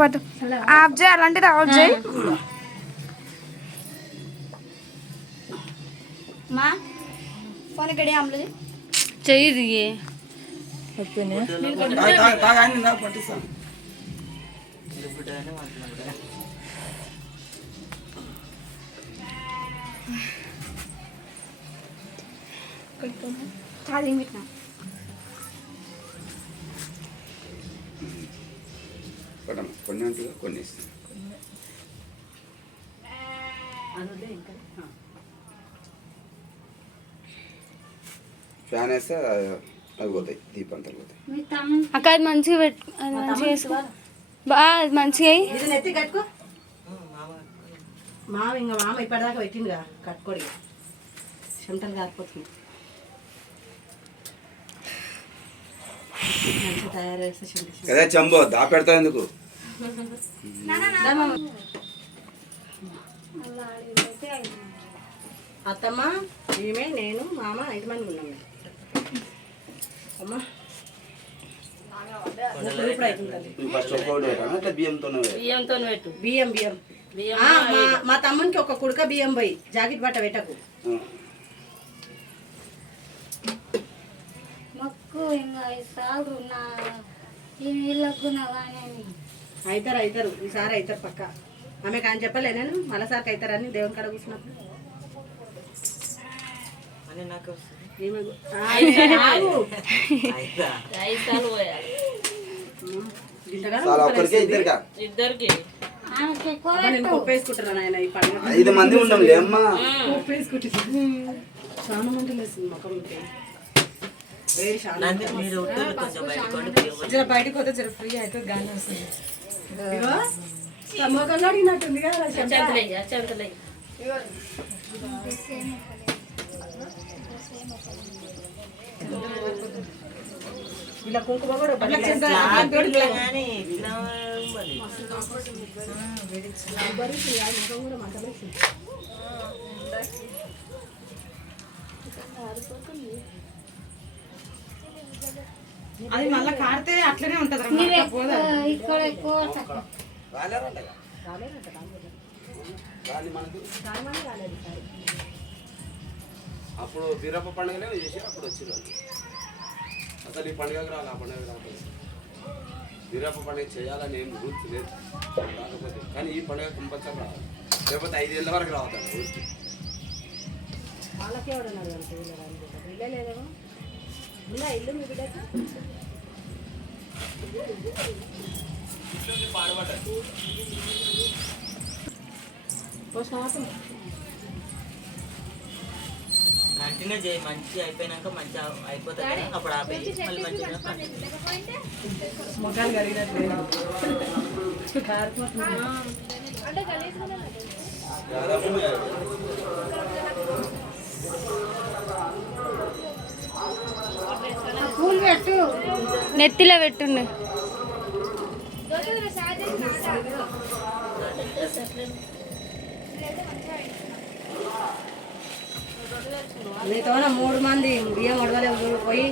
పట్టు ఆఫ్ చేయి, అలాంటిది ఆఫ్ చేయి. మా ఫోన్ ఇక్కడ అమ్మలేదు చెయ్యి ఛార్జింగ్ పెట్టినా. కొన్ని కొన్ని ఫ్యాన్ వేస్తే అవి పోతాయి, దీపంతలు పోతాయి. అక్క అది మంచిగా పెట్టు, అది మంచిగా వేసుకో బా, అది మంచిగా ఎత్తి కట్టుకో. మామ ఇంకా మామ ఇప్పటిదాకా పెట్టిందిగా, కట్టుకోడి చెమటలు కాకపోతుంది. మంచిగా తయారు చేస్తే చెమట అదే చంబో దాపెడతావు ఎందుకు? అత్తమ్మ, మేమే, నేను, మామ 5 మంది ఉన్నాం. అమ్మా బియ్యం బియ్యం మా తమ్మునికి ఒక కుడక బియ్యం పోయి జాకెట్ బట్ట పెట్టకు. అవుతారు అవుతారు, ఈసారి అవుతారు పక్క. ఆమె కానీ చెప్పలే నేను మళ్ళీసారికి అవుతారని దేవుని కాడ కూర్చున్నప్పుడు. ఒప్పేసుకుంటాను ఆయన ఈ పండుగ 5 మంది ఉన్నాం లేమ్మా. ఒప్పేసుకుంటుంది చాలా మంది లేస్తుంది మొక్కం. బయటకు పోతే జర ఫ్రీ అయితే గాలి వస్తుంది. మొక్కలు అడిగినట్టుంది కదా. ఇలా కుంకుమ కూడా అది మళ్ళీ కాడితే అట్లనే ఉంటది. అప్పుడు బీరప్ప పండుగనే చేసి అప్పుడు వచ్చింది. అసలు ఈ పండుగకి రాలి, ఆ పండుగ రాలేదు. బీరప్ప పండుగ చేయాలని ఏం రూల్స్ లేదు రాకపోతే, కానీ ఈ పండుగ కంపల్సరీ రావాలి. లేకపోతే 5 ఏళ్ళ వరకు రావద్దండి ఊరికి. వాళ్ళకి ఎవడన్నారు ఇల్లే లేదేమో ఉందా ఇల్లు మీ బిడ్డకి? కంటిన్యూ చేయి, మంచి అయిపోయినాక మంచి అయిపోతుంది. అప్పుడు ఆపేది మళ్ళీ మంచిగా మొక్కలు కలిగినట్టు పూలు పెట్టు, నెత్తిలో పెట్టుండే. నీతో 3 మంది బియ్యం ఉడవలేవు పోయి.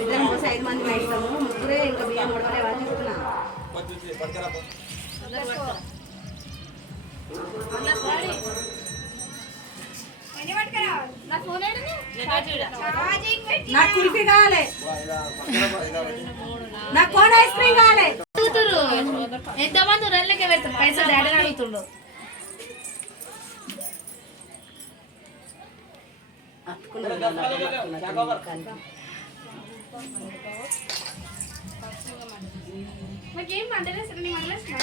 ఇద్దరం పోసి 5 మంది వేస్తాము, ముగ్గురే ఇంకా బియ్యం ఉడవలేవు అని చెప్తున్నా. నాకు కుల్ఫీ కావాలి, నాకు కోన్ ఐస్ క్రీమ్ కావాలి. ఎంతమంది రన్లకే పెడతారు పైసలు డాడీ అడుగుతుండు. మాకేం మంటలేస్తారు, నీ మంటలేస్తున్నా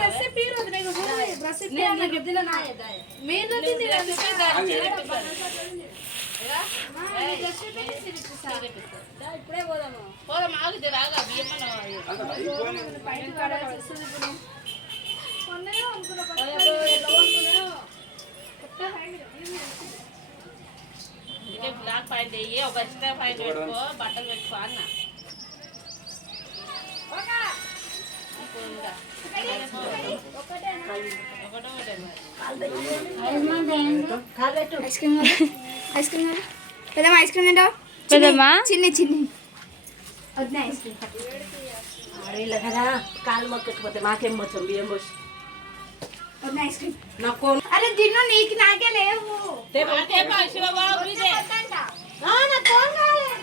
డ్రెస్ ఇప్పుడే పోదాము. పోదాం ఆగుతే రాగా బ్లాక్ పాయింట్ అయ్యి ఒక ఎక్స్ట్రా పాయింట్ పెట్టుకో, బట్టలు పెట్టుకో అన్న. ఐస్ క్రీమ్ పెద్దమ్మ ఐస్ క్రీమ్ తింటావు పెద్దమ్మ చిన్ని చిన్ని వద్దా ఐస్ క్రీమ్ వీళ్ళ కదా కాలు మొక్కకపోతే మాకేం పోతాం బియ్యం పోసి వద్దా ఐస్ క్రీమ్ నాకు అరే తిన్ను నీకు నాకే లేవు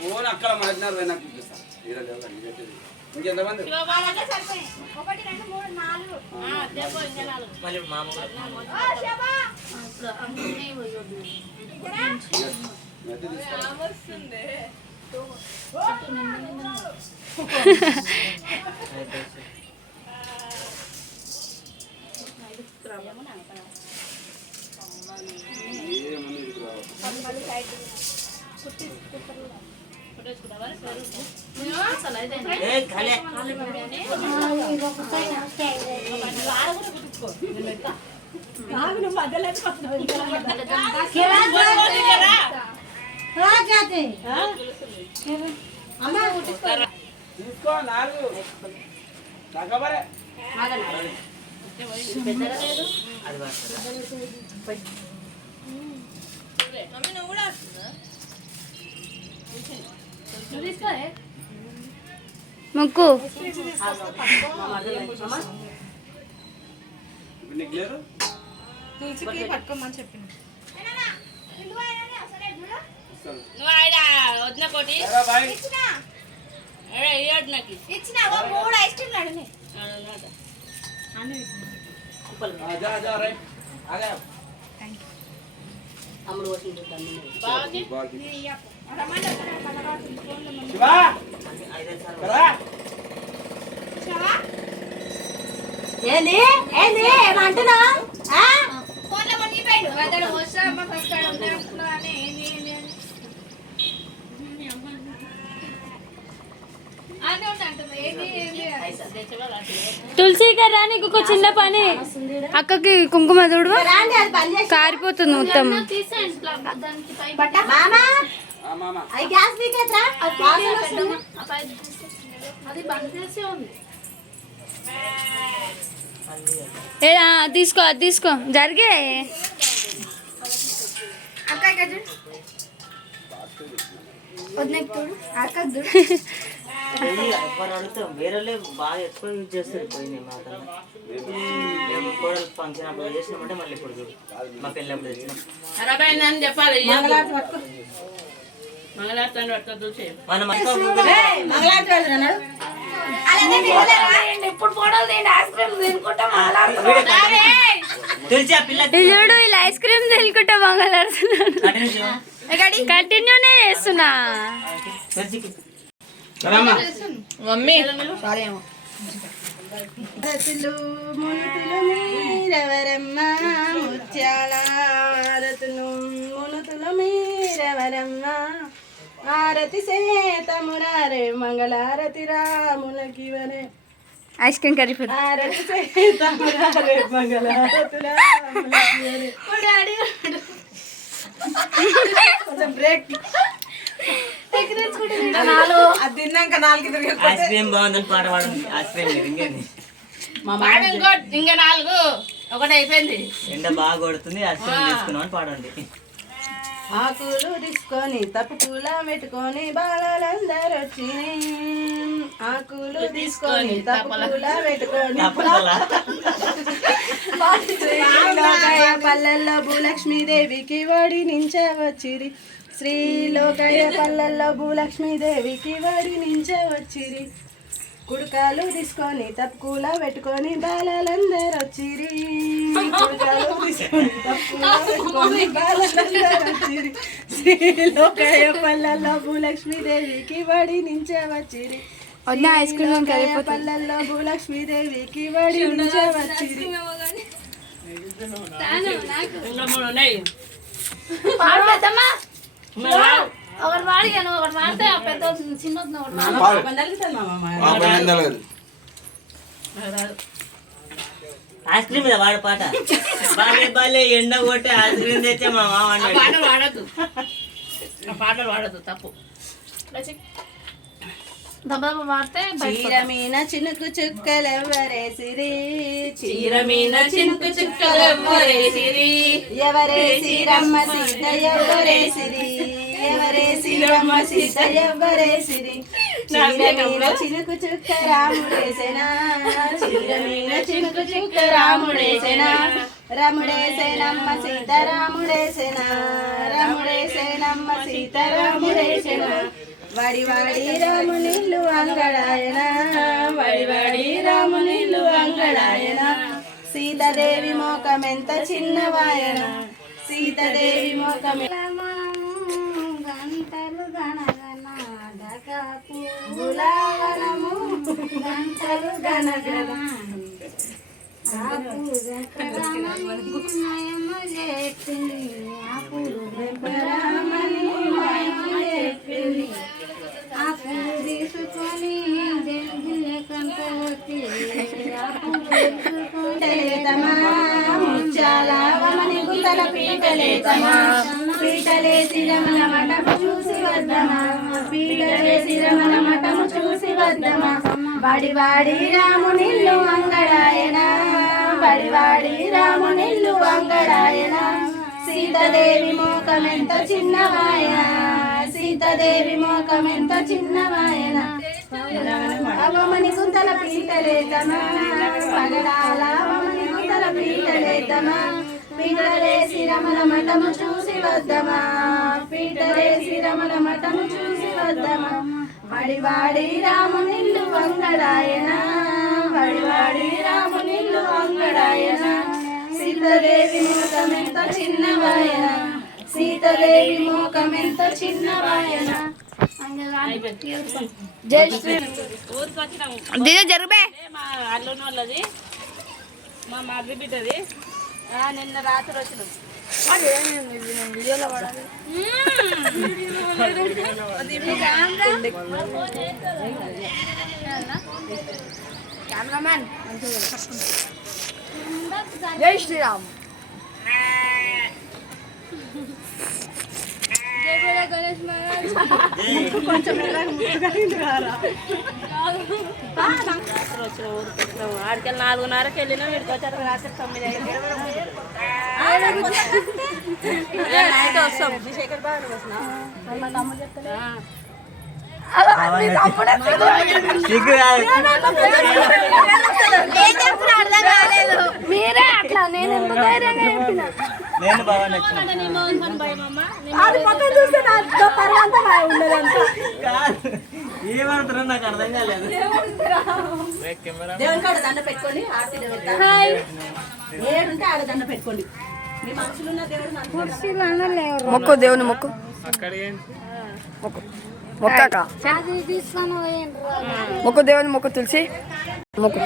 ఫోన్ అక్కడ మధ్యాహ్నం పోయి నాకు ఇప్పిస్తా ఇంకెంతమంది ఒకటి రెండు మూడు నాలుగు మళ్ళీ మామ మెత్త తీసుకో 4 తగ్గబరే అది మొక్కు నీకు లేదు పట్టుకోమని చెప్పిన బాయ్ ఇచ్చిన మూడు ఐస్ క్రీమ్ అడిగి जा जा రైట్ ఆగా అమ్ముడు వచ్చింది శివా ఏంది ఏంది ఏమంటున్నా ఫోన్లో మునిగిపోయాడు అతడు వస్తా అమ్మ ఫస్ట్ అనుకున్నా అని ఏంది ఏంది అని తులసి గారా నీకు ఒక చిన్న పని అక్కకి కుంకుమ చూడు కారిపోతుంది మొత్తం మామ తీసుకో అది తీసుకో జరిగే అక్క అక్క ఎవరు అడుగుతాం వేరే బాగా ఎక్కువ యూజ్ చేస్తారు పోయినాయి మాకన్నా మేము కోడలు ఫంక్షన్ అప్పుడు చేసినామంటే మళ్ళీ ఇప్పుడు చూడు మా పెళ్ళినప్పుడు తెచ్చినాం చెప్పాలి మనం తెలిసి ఆ పిల్ల చూడు ఇలా ఐస్ క్రీమ్ తెలుకుంటా మంగళాడుతున్నాడు కంటిన్యూనే చేస్తున్నా మమ్మీ రతులు మునుతులు మీరెవరమ్మ ముత్యాల రతులు మునుతులు మీరెవరమ్మ ఆరతి సేతమురారే మంగళారతి రాములకి వరే ఐస్ క్రీమ్ కరిగిపోతుంది ఆరతి సేతమురారే మంగళారతి రాములకి వరే కొంచెం బ్రేక్ అది తిన్నాక 4 తిరిగి ఐస్ క్రీమ్ బాగుందని పాట పాడండి ఐస్ క్రీమ్ ఇంకేంది ఇంకా 4 ఒకటి అయిపోయింది ఎండ బాగా కొడుతుంది ఐస్ క్రీమ్ తీసుకున్నామని పాడండి ఆకులు తీసుకొని తప్పుకులా పెట్టుకొని బాలందరూ వచ్చి ఆకులు తీసుకొని తప్పుకులా పెట్టుకొని పల్లెల్లో భూలక్ష్మీదేవికి వడి నించవచ్చిరి శ్రీలోకయ్య పల్లెల్లో భూలక్ష్మీదేవికి వడి నించవచ్చిరి కుడుకాలు తీసుకొని తప్పుకులా పెట్టుకొని బాలందరూ వచ్చిరి కుడుకాలు తీసుకొని తప్పుకులా పెట్టుకొని బాలందరూ వచ్చిరి శ్రీలోకయ్య పల్లెల్లో భూలక్ష్మీదేవికి వడి నించవచ్చిరి ఐస్ క్రీమ్ పల్లెల్లో భూలక్ష్మీదేవికి వడి నించవచ్చిరి ఒకటి వాడిగాను ఒకటి వాడితే పెద్ద చిన్న ఐస్ క్రీమ్ మీద వాడు పాట బాలే బాలే ఎండ కొట్టే ఐస్ క్రీమ్ తెచ్చే మా మామ పాటలు వాడద్దు తప్పు దెబ్బ వాడితే చీరమీన చినుకు చుక్కలెవ్వరేసిరి చీరమీన చినుకు చుక్కలెవ్వరేసిరి ఎవరేసిరమ్మ సీత ఎవ్వరేసిరి ఎవరేసిరమ్మ సీత ఎవ్వరేసిరి చీరమీన చినుకు చుక్క రాముడేసెనా చీరమీన చినుకు చుక్క రాముడేసెనా రముడేసేనమ్మ సీత రాముడేసెనా రముడేసేనమ్మ సీత రాముడేసెనా వడి వడి రామునిల్లు అంగడాయన వడి వడి రామునిల్లు అంగడాయన సీతాదేవి మోకమెంత చిన్నవాయన సీతాదేవి మోకమె గంటలు గణగణ పూలవనము గంటలు గణగణ తీసుకొని ముచ్చాలవమని గుంతల పీటలేతమా పీటలేసి రమణ మఠము చూసి వద్దమా పీటలేసి రమణ మఠము చూసి వద్దమా వాడి వాడి రామునిల్లు అంగడాయన వాడి వాడి రామునిల్లు అంగడాయన సీతాదేవి మోకమెంత చిన్నవాయన సీతాదేవి మోకమెంత చిన్నవాయన అవమని గుంతల పీటలేతమా పగడాల అవమని గుంతల పీటలేతమా పీటలేసి రమణ మఠము చూసి వద్దమా పీటలేసి రమణ మఠము చూసి వద్దమా వడివాడి రామునిల్లు వంగడాయన వడివాడి రామునిల్లు వంగడాయన సీతాదేవి మోకమెంత చిన్నవాయన సీతాదేవి మోకమెంత చిన్నవాయన జై శ్రీ ఊరికి వచ్చినాము దీని జరుబే మా అల్లుని వాళ్ళది మా మర్రి బిడ్డది నిన్న రాత్రి వచ్చినాం వీడియోలో పడాలి కెమెరామ్యాన్ జై శ్రీరామ్ జై బోలో గణేష్ మహారాజ్ రాత్రి వచ్చిన ఊరికి వచ్చినాము ఆడికెళ్ళి 4:30కి వెళ్ళినాం వీడికి వచ్చారు రాత్రి 9 నైట్ వస్తాం మీరే అట్లా నేను ఎంత ధైర్యంగా చెప్పిన నేను బాగా నచ్చిన ఏమంటారో నాకు అర్థం కాలేదు. దేవుని కాడ దండ పెట్టుకోండి ఆర్తి ఏడుంటే ఆడ దండ పెట్టుకోండి మీ మనుషులు ఉన్న దేవుడు మొక్కు దేవుని మొక్కు మొక్కు మొక్కక మొక్కు దేవుని మొక్కు తులసి మొక్కు